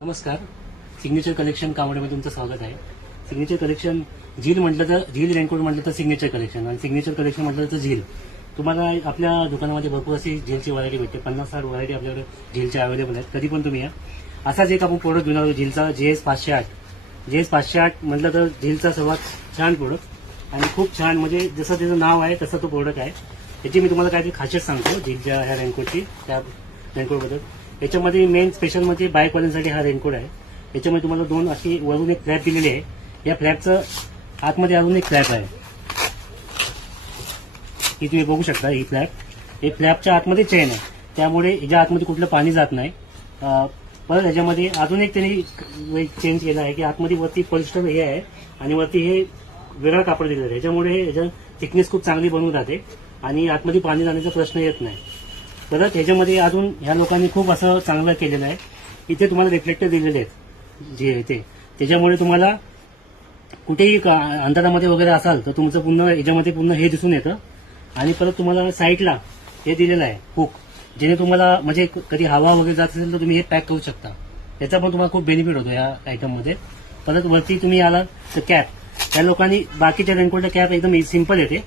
नमस्कार. Signature collection कामोड्यामध्ये तुमचं स्वागत आहे. सिग्नेचर कलेक्शन झील म्हटलं तर झील रेनकोट म्हटलं तर सिग्नेचर कलेक्शन आणि सिग्नेचर कलेक्शन म्हटलं तर झील. तुम्हाला आपल्या दुकानामध्ये भरपूर अशी झीलची व्हरायटी भेटते. 50-60 व्हरायटी आपल्याकडे झीलच्या अवेलेबल आहेत. कधी पण तुम्ही या. असाच एक आपण प्रोडक्ट घेऊन आलो झीलचा JS 508. JS 508 म्हटलं तर झीलचा सर्वात छान प्रोडक्ट आणि खूप छान, म्हणजे जसं त्याचं नाव आहे तसं तो प्रोडक्ट आहे. त्याची मी तुम्हाला काहीतरी खासियत सांगतो झीलच्या ह्या रेनकोटची. त्या रेनकोटबद्दल याच्यामध्ये मेन स्पेशल म्हणजे बाईकवाल्यांसाठी हा रेनकोट आहे. याच्यामध्ये तुम्हाला दोन अशी वरून एक फ्लॅप दिलेली आहे. या फ्लॅपचं आतमध्ये अजून एक फ्लॅप आहे. ही तुम्ही बघू शकता. ही फ्लॅपच्या आतमध्ये चेन आहे, त्यामुळे याच्या आतमध्ये कुठलं पाणी जात नाही. परत याच्यामध्ये अजून एक त्यांनी चेंज केला आहे की आतमध्ये वरती पॉलिस्टर हे आहे आणि वरती हे वेगळं कापड दिलेलं आहे. याच्यामुळे याच्या थिकनेस खूप चांगली बनवून राहते आणि आतमध्ये पाणी जाण्याचा प्रश्न येत नाही. परत ह्याच्यामध्ये अजून ह्या लोकांनी खूप असं चांगलं केलेलं आहे. इथे तुम्हाला रिफ्लेक्टर दिलेले आहेत जे आहे ते, त्याच्यामुळे तुम्हाला कुठेही अंधारामध्ये वगैरे असाल तर तुमचं पूर्ण याच्यामध्ये पूर्ण हे दिसून येतं. आणि परत तुम्हाला साईडला हे दिलेलं आहे हुक, जेणे तुम्हाला म्हणजे कधी हवा वगैरे जात असेल तर तुम्ही हे पॅक करू शकता. त्याचा पण तुम्हाला खूप बेनिफिट होतो या आयटममध्ये. परत वरती तुम्ही आला तर कॅप, त्या लोकांनी बाकीच्या रेनकोटच्या कॅप एकदम सिंपल येते,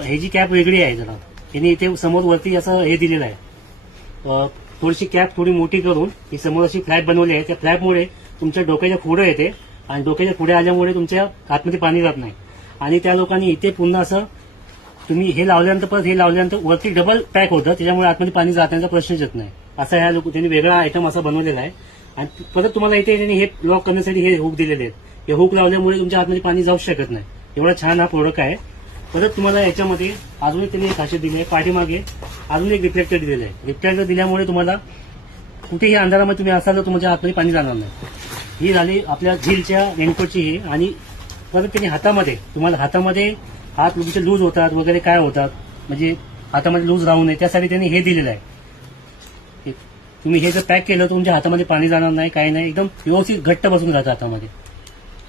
हे जी कॅप वेगळी आहे जरा. यांनी इथे समोर वरती असं हे दिलेलं आहे. थोडीशी कॅप थोडी मोठी करून ही समोर अशी फ्लॅप बनवली आहे. त्या फ्लॅपमुळे तुमच्या डोक्याच्या पुढे येते आणि डोक्याच्या पुढे आल्यामुळे तुमच्या आतमध्ये पाणी जात नाही. आणि त्या लोकांनी इथे पुन्हा असं तुम्ही हे लावल्यानंतर परत हे लावल्यानंतर वरती डबल पॅक होतं, त्याच्यामुळे आतमध्ये पाणी जाण्याचा प्रश्नच येत नाही. असा ह्या लोक त्यांनी वेगळा आयटम असा बनवलेला आहे. आणि परत तुम्हाला इथे त्यांनी हे लॉक करण्यासाठी हे हुक दिलेले आहेत. हे हुक लावल्यामुळे तुमच्या आतमध्ये पाणी जाऊ शकत नाही. एवढा छान हा प्रोडक्ट आहे. परत तुम्हाला याच्यामध्ये अजून एक त्यांनी खासियत दिली आहे. पाठीमागे अजून एक रिफ्लेक्टर दिलेलं आहे. रिफ्लेक्टर दिल्यामुळे तुम्हाला कुठेही अंधारामध्ये तुम्ही असाल तर तुमच्या हातमध्ये पाणी जाणार नाही. ही झाली आपल्या झीलच्या रेनकोटची ही. आणि परत त्यांनी हातामध्ये हात तुमचे लूज होतात वगैरे काय होतात, म्हणजे हातामध्ये लूज राहू नये त्यासाठी त्यांनी हे दिलेलं आहे. तुम्ही हे जर पॅक केलं तर तुमच्या हातामध्ये पाणी जाणार नाही, काही नाही, एकदम व्यवस्थित घट्ट बसून राहतं हातामध्ये.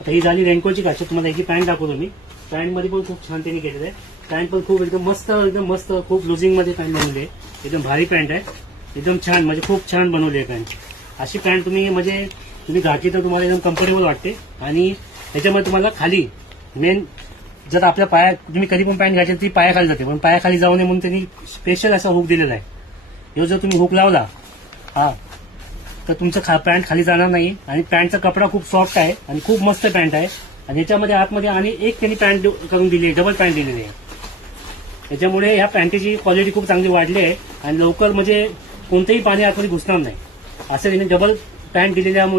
आता ही झाली रेनकोटची खासियत. तुम्हाला याची पॅन्ट दाखवतो मी. पॅन्टमध्ये पण खूप छान त्यांनी केलेलं आहे. पॅन्ट पण खूप एकदम मस्त खूप लुझिंगमध्ये पॅन्ट बनवली आहे. एकदम भारी पॅन्ट आहे, एकदम छान, म्हणजे खूप छान बनवली आहे पॅन्ट. अशी पॅन्ट तुम्ही घातली तर तुम्हाला एकदम कम्फर्टेबल वाटते. आणि त्याच्यामध्ये तुम्हाला खाली मेन जर आपल्या तुम्ही कधी पण पॅन्ट घातली ती पायाखाली जाते, पण पायाखाली जाऊ नये म्हणून त्यांनी स्पेशल असा हुक दिलेला आहे. हे जर तुम्ही हुक लावला तर तुमचं पॅन्ट खाली जाणार नाही. आणि पॅन्टचा कपडा खूप सॉफ्ट आहे आणि खूप मस्त पॅन्ट आहे. आणि याच्यामध्ये आतमध्ये आणि एक त्यांनी पॅन्ट करून दिली आहे, डबल पॅन्ट दिलेली आहे. त्याच्यामुळे ह्या पॅन्टची क्वालिटी खूप चांगली वाढली आहे आणि लवकर म्हणजे कोणतंही पाणी आतमध्ये घुसणार नाही असं त्यांनी डबल पॅन्ट दिलेल्यामुळे